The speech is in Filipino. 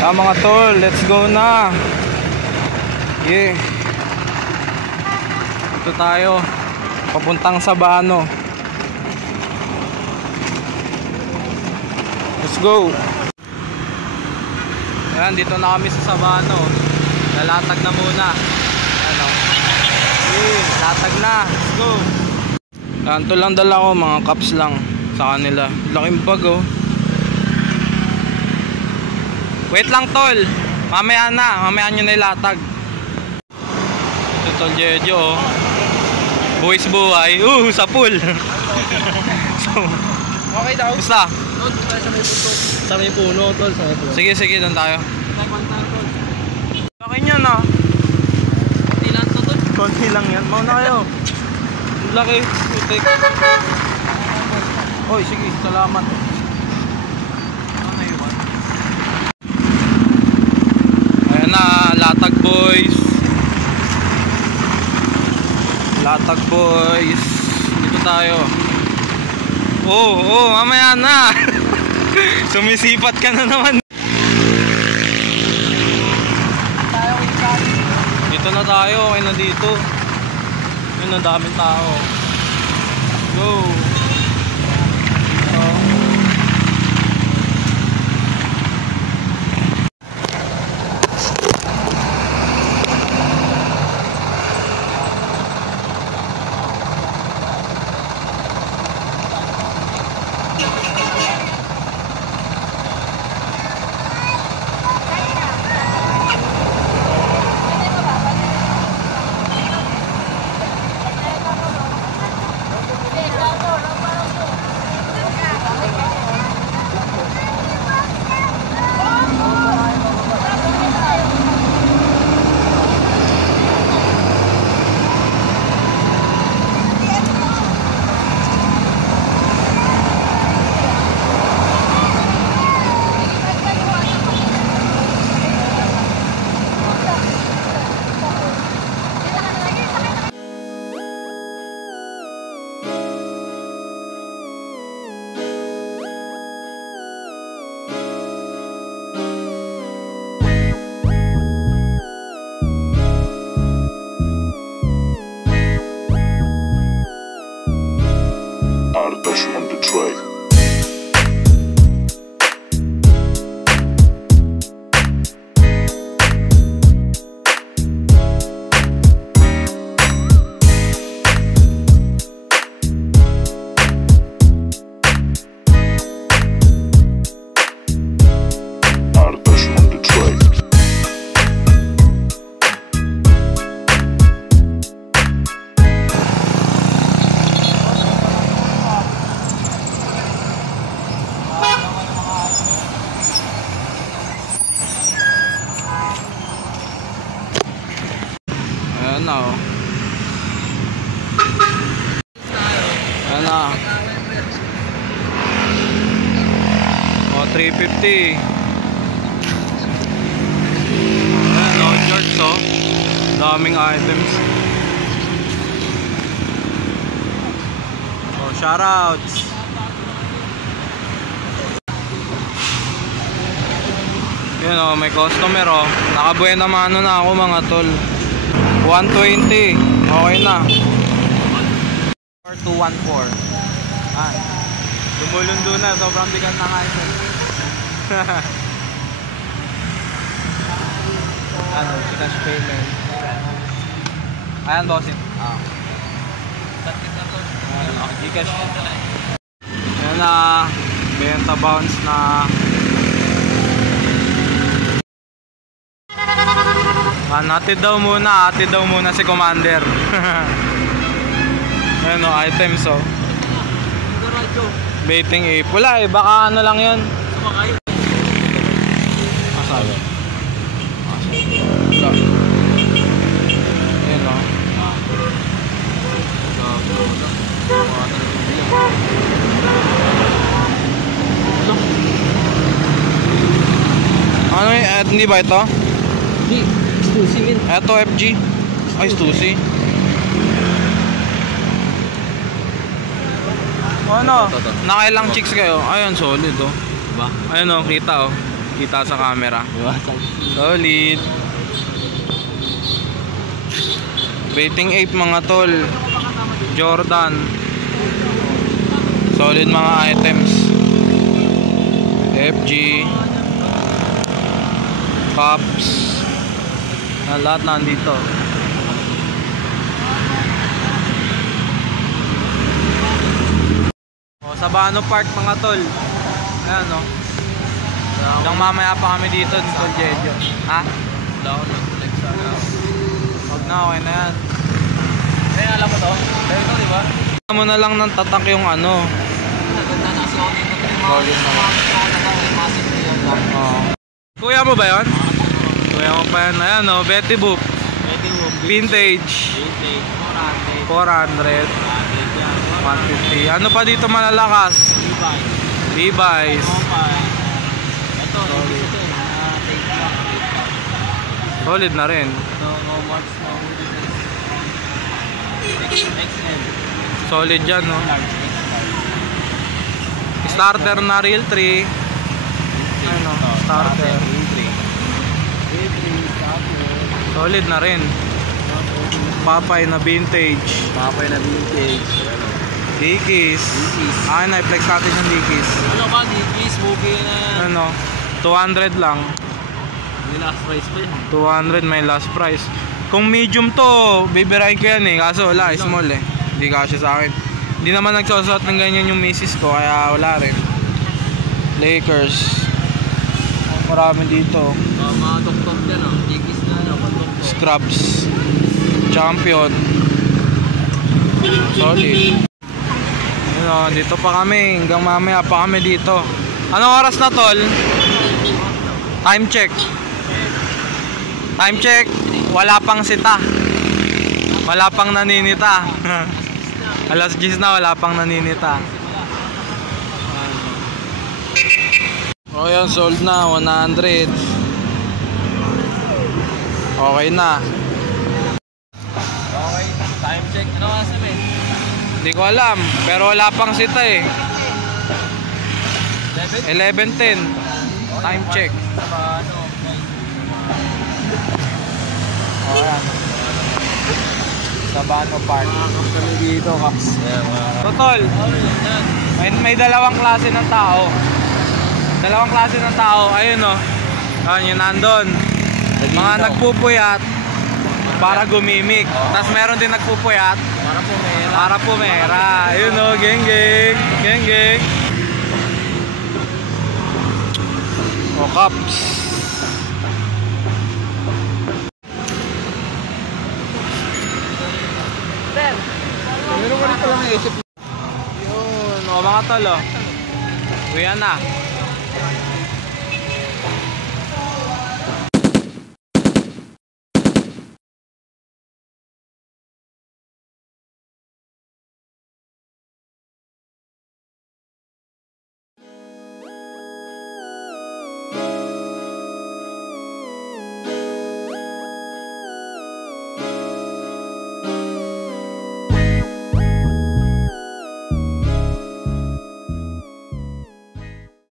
Mga tol, let's go na. Yeah. Ito tayo papuntang Sabano. Let's go. Ayan, dito na kami sa Sabano. Lalatag na muna. Ano? Yeah, latag na. Let's go. Ayan, ito lang dala ko, mga cups lang sa kanila. Laking bag oh. Wait lang tol. Mamaya nyo na ilatag. Ito tol Jejo oh. Boys buhay. Sa pool. So, okay daw. Basta? Sa may puno tol. Sige, doon tayo. Laki nyo na. Konti lang to tol. Konti lang yan. Mauna kayo. Laki. Utik. Oy, sige. Salamat. Ayan na. Latag boys. Latag boys. Dito tayo. Mamaya na. Sumisipat ka na naman. Dito na tayo. Okay na dito. Yun, ang daming tao. Go. On the track. Ayan na oh. Ayan na. 350. Ayan oh, shorts oh. Daming items. Shoutouts. Yun oh, may customer oh. Nakabuena mano na ako mga tol. 120. Okay na. 4214. Lumulundo na. Sobrang bigat ng item. Ano? Cash payment. Ayan bossin. Gcash. Ayan na. Benta bounce na. Hatid daw muna si Commander. Ayan o, items o. Baiting ape. Wala eh, baka ano lang yun. Asado. Wala. Ayan o. Ano yun? Hindi ba ito? Hindi. Stussy min. Ito FG. Ay, Stussy. Ano? Nakailang chicks kayo? Ayun, solid oh. Diba? Ayun oh, kita oh. Kita sa camera. Iwasan. Solid. Rating 8 mga tol. Jordan. Solid mga items. FG. Cups. Na lahat nandito. O, sa Bano Park mga tol. Ayan o. Hanggang mamaya pa kami dito ni Tol Jejo. Ha? Wala ako nag-flex sana. Huwag na, okay na yan. Eh, alam mo to? Pero ito, di ba? Alam mo na lang ng tatak yung ano. Naganda na kasi ako dito. Solid naman. Oo. Kuya mo ba yun? Kuya mo pa yan. Ayan o, Betty Boop. Vintage. 400. 150. Ano pa dito malalakas? Levi's. Ito, Solid na rin. no marks, no XL. Solid yan, no? Starter na Real 3. Ano? Starter. Solid na rin. Papay na vintage. Papay na vintage. Dickies. Ah, na-flex natin yung Dickies. Ano ba, Dickies? Movie na yan. Ano? 200 lang. May last price pa yun. 200 may last price. Kung medium to, bibirahin ko yan eh. Kaso wala, small eh. Hindi kasya sa akin. Hindi naman nagsusot ng ganyan yung misis ko, kaya wala rin. Lakers. Marami dito. Mga doktor dyan, Dickies na yan, doktor. Scrubs. Champion. Solid. Ano, dito pa kami. Hanggang mamaya pa kami dito. Anong oras na tol? Time check. Time check. Wala pang sita. Wala pang naninita. Alas 10 na, wala pang naninita. O yan, sold na. 100. Okay na. Okay, time check. Ano kasi may? Hindi ko alam. Pero wala pang sita eh. 11:10. Time check. Ayan. Sa Bano Park. Kami dito, Kaps. Totol, may dalawang klase ng tao. Dalawang klase ng tao. Ayun o. Ayun, yung nandun. Mga nagpupuyat para gumimik. Tapos meron din nagpupuyat para pumera. Ayun o, geng geng. Geng geng. O, Cups. Meron ka rin pala naisip. Yun, o mga tol o. Uyan na.